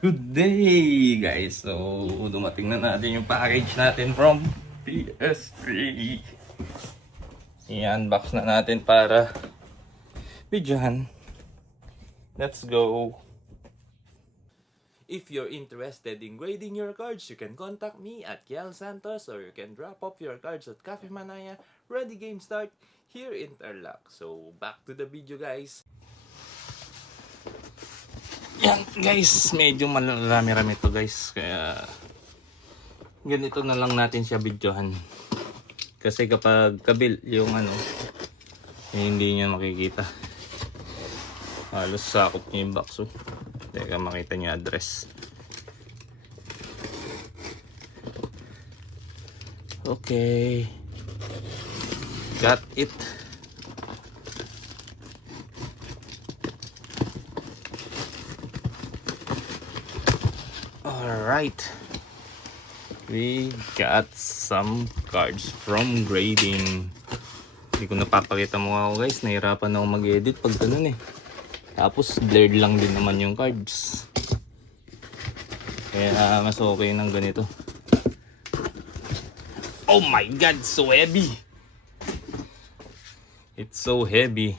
Good day, guys. So, dumating na natin yung package natin from PS3. I-unbox na natin para videohan. Let's go. If you're interested in grading your cards, you can contact me at Kiel Santos, or you can drop off your cards at Cafe Manaya. Ready game start here in Tarlac. So, back to the video, guys. Yan guys, medyo marami-rami to guys, kaya ganito na lang natin siya videohan. Kasi kapag kabil yung hindi niya makikita. Halos sakop niya yung box. Teka, makita niya address. Okay, got it. Alright, we got some cards from grading. Hindi ko napapakita mo ako guys, nahirapan ako mag-edit pag ganun eh. Tapos blurred lang din naman yung cards, kaya mas okay ng ganito. Oh my god, so heavy. It's so heavy.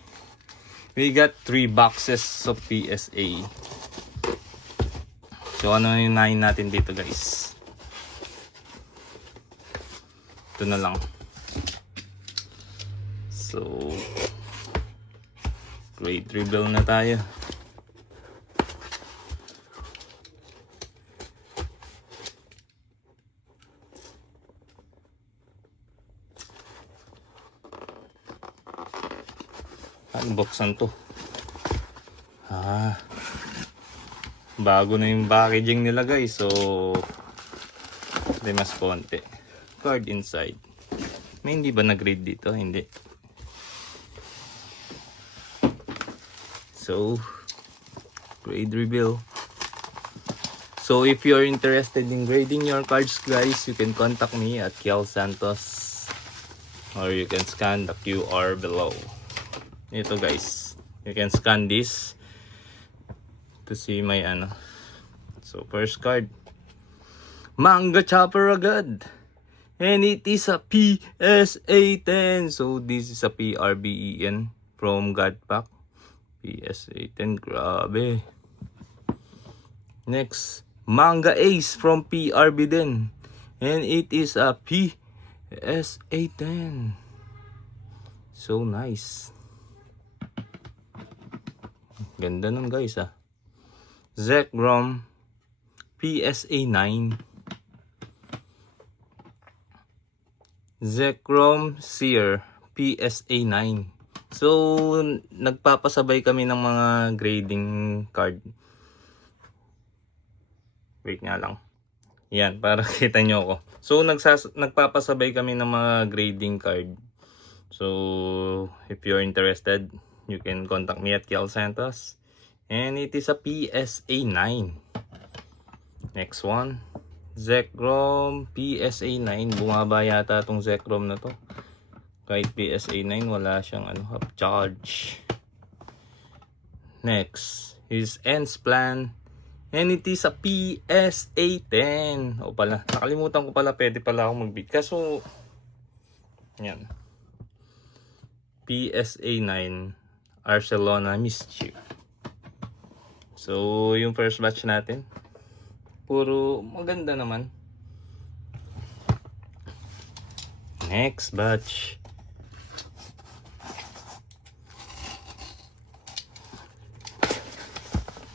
We got 3 boxes of PSA. So ano yung nahin natin dito guys? Ito na lang. So grade reveal na tayo. Unboxan to. Bago na yung packaging nila guys, so may mas konti. Card inside. May hindi ba nag-grade dito? Hindi. So grade reveal. So if you're interested in grading your cards guys, you can contact me at Kiel Santos, or you can scan the QR below. Ito guys, you can scan this to see my So first card, Manga Chopper agad, and it is a PSA 10. So this is a PRBEN from Godpack. PSA 10, grabe. Next, Manga Ace from PRB din, and it is a PSA 10. So nice. Ganda nun guys Zekrom PSA 9. Zekrom Seer PSA 9. So nagpapasabay kami ng mga grading card. Wait nga lang. Yan, para kita nyo ako. So nagpapasabay kami ng mga grading card. So if you're interested, you can contact me at Kiel Santos, and it is a PSA 9. Next one, Zekrom PSA 9. Bumaba yata itong Zekrom na to. Kahit PSA 9, wala siyang half charge. Next is Ends Plan, and it is a PSA 10. O pala, nakalimutan ko pala, pwede pala ako mag-bid. Kaso, yan. PSA 9 Barcelona Mischief. So yung first batch natin, puro maganda naman. Next batch,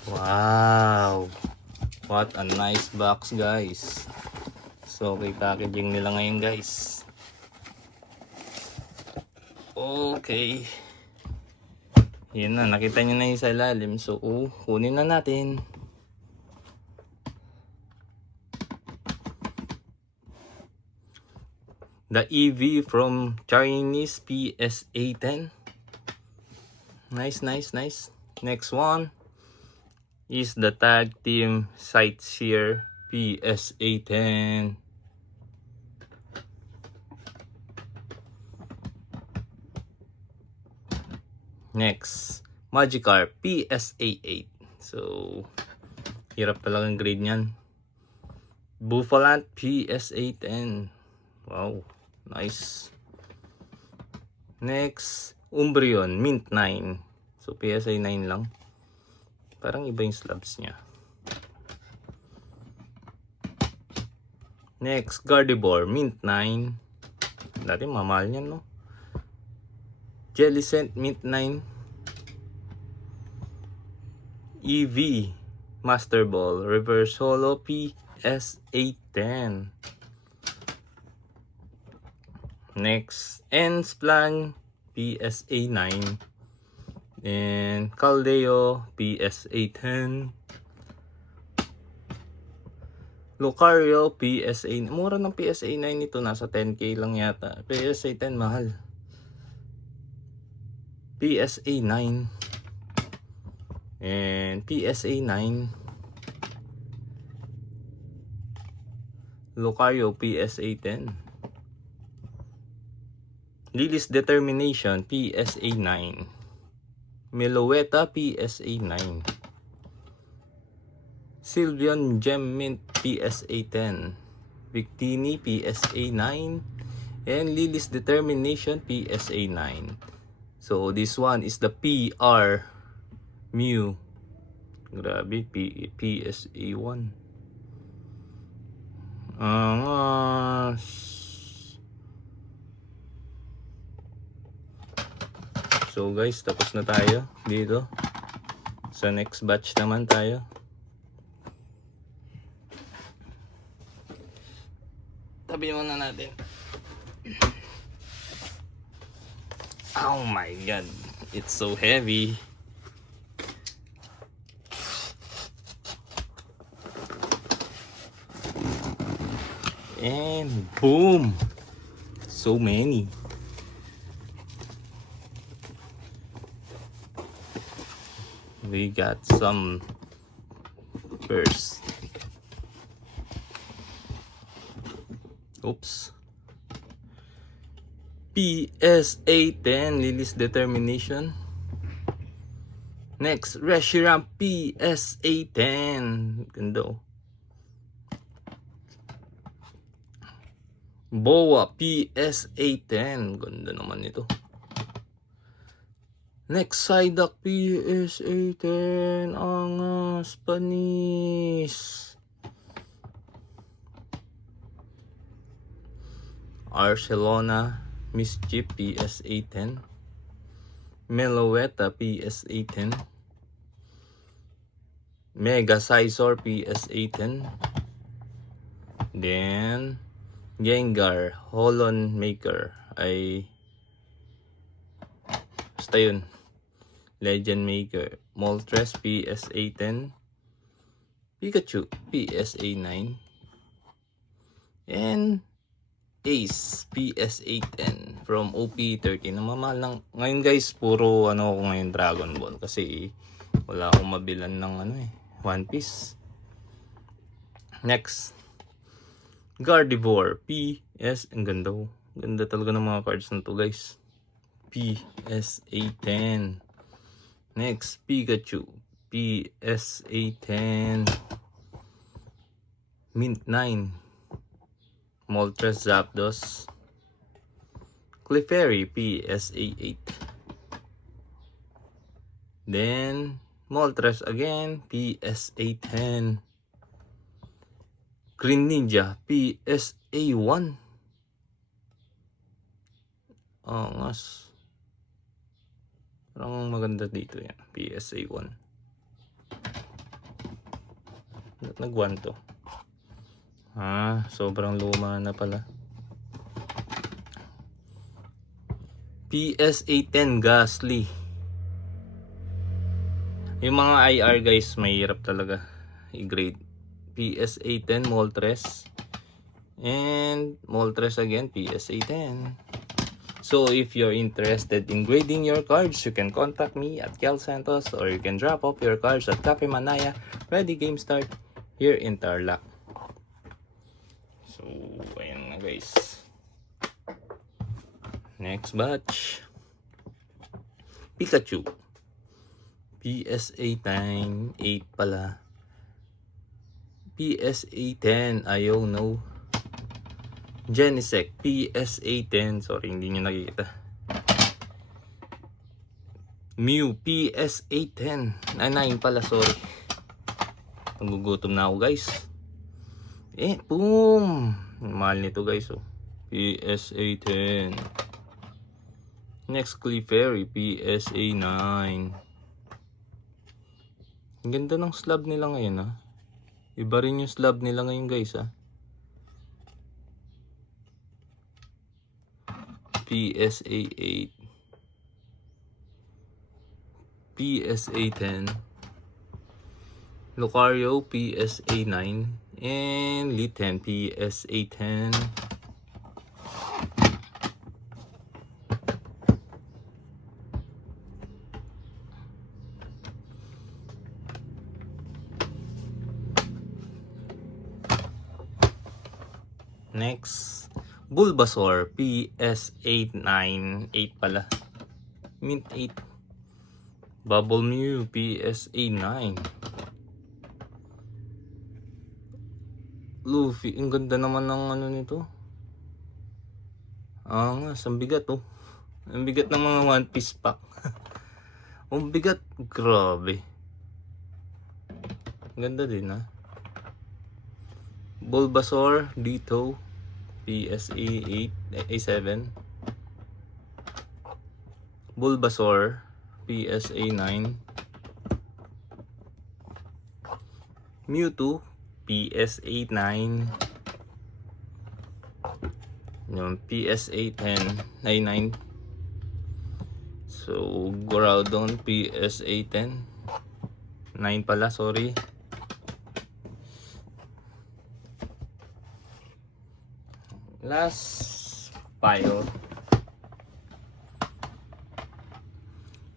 wow, what a nice box guys. So okay, packaging nila ngayon guys. Okay, yun na, nakita nyo na yung sa ilalim. So kunin na natin. The EV from Chinese PSA 10. Nice, nice, nice. Next one is the Tag Team Sightseer PSA 10. Next, Magikarp PSA 8. So Hirap talagang grade niyan. Buffalant PSA 10. Wow, nice. Next, Umbreon Mint 9. So PSA 9 lang. Parang iba yung slabs niya. Next, Gardevoir Mint 9. Dati mamahal niyan, no? Jellicent Mint 9. EV Master Ball Reverse Holo PSA 10. Next, Ensplan PSA 9. And Caldeo PSA 10. Lucario PSA. Mura ng PSA 9 ito. Nasa 10k lang yata. PSA 10 mahal. PSA 9. And PSA 9. Lucario PSA 10. Lily's Determination PSA 9. Meloetta PSA 9. Sylveon Gem Mint PSA 10. Victini PSA 9. And Lily's Determination PSA 9. So this one is the PR Mew. Grabe, PSA 1. So guys, tapos na tayo dito. Sa next batch naman tayo. Tabi muna natin. Oh my god, it's so heavy. And boom, so many. We got some first. Oops. PSA 10 Lily's Determination. Next, Reshiram PSA 10. Ganda oh. Boa PSA 10. Ganda naman ito. Next, Psyduck PSA 10. Angas, panis. Arcelona Mischief PSA 10. Meloetta PSA 10. Mega Scizor PSA 10. Then Gengar Holon Maker ay basta yun. Legend Maker Moltres PSA 10. Pikachu PSA 9. And Ace PSA 10 from OP13. Namamahal ng ngayon guys, puro ano ako ngayon Dragon Ball kasi wala akong mabilan ng One Piece. Next, Gardevoir PS. Ang ganda oh. Ganda talaga ng mga cards na to guys. PSA 10. Next, Pikachu PSA 10. Mint 9. Moltres Zapdos. Clefairy PSA 8. Then Moltres again PSA 10. Green Ninja PSA 1. Angas. Parang maganda dito yan. PSA 1. Nag-1 to. Sobrang luma na pala. PSA 10 Ghastly. Yung mga IR guys, mahirap talaga i-grade. PSA 10 Moltres. And Moltres again, PSA 10. So if you're interested in grading your cards, you can contact me at Kel Santos, or you can drop off your cards at Cafe Manaya, Ready Game Start, here in Tarlac. So, ayan na guys. Next batch. Pikachu. PSA 8 pala. PSA 10. Ayaw, no. Genesec PSA 10. Sorry, hindi nyo nakikita. Mew PSA 10. 9 pala, sorry. Nagugutom na ako, guys. Boom! Mahal nito, guys, oh. PSA 10. Next, Clefairy PSA 9. Ang ganda ng slab nila ngayon, ha. Iba rin yung slab nila ngayon, guys, ha. PSA 8. PSA 10. Lucario PSA 9. And Litten PSA 10. Next, Bulbasaur PS8 9. 8 pala. Mint 8. Bubble Mew PSA 9. Luffy, ang ganda naman ng ano nito. Nga, ang bigat, oh. Ang bigat ng mga One Piece pack. Ang bigat, grabe. Ang ganda din, ha. Bulbasaur dito PSA 8 A7. Bulbasaur PSA 9. Mewtwo PSA 9. Yung PSA 10 ay 9. So Groudon PSA 10. 9 pala, sorry. Last pile,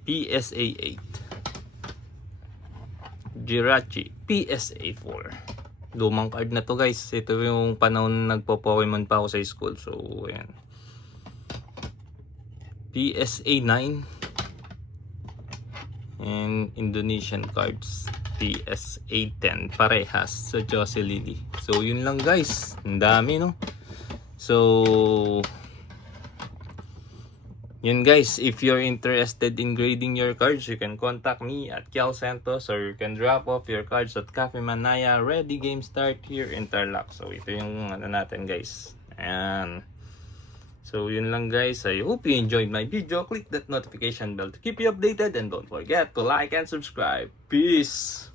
PSA 8. Jirachi PSA 4. Lumang card na to, guys. Ito yung panahon nagpo-Pokemon pa ako sa school. So ayan. PSA 9. And Indonesian cards PSA 10. Parehas sa Jocelyn. So yun lang, guys. Ang dami, no? So, yun, guys, if you're interested in grading your cards, you can contact me at Kiao Santos, or you can drop off your cards at Cafe Manaya. Ready, game start here in Tarlac. So, ito yung ano natin, guys. Ayan. So, yun lang, guys. I hope you enjoyed my video. Click that notification bell to keep you updated, and don't forget to like and subscribe. Peace!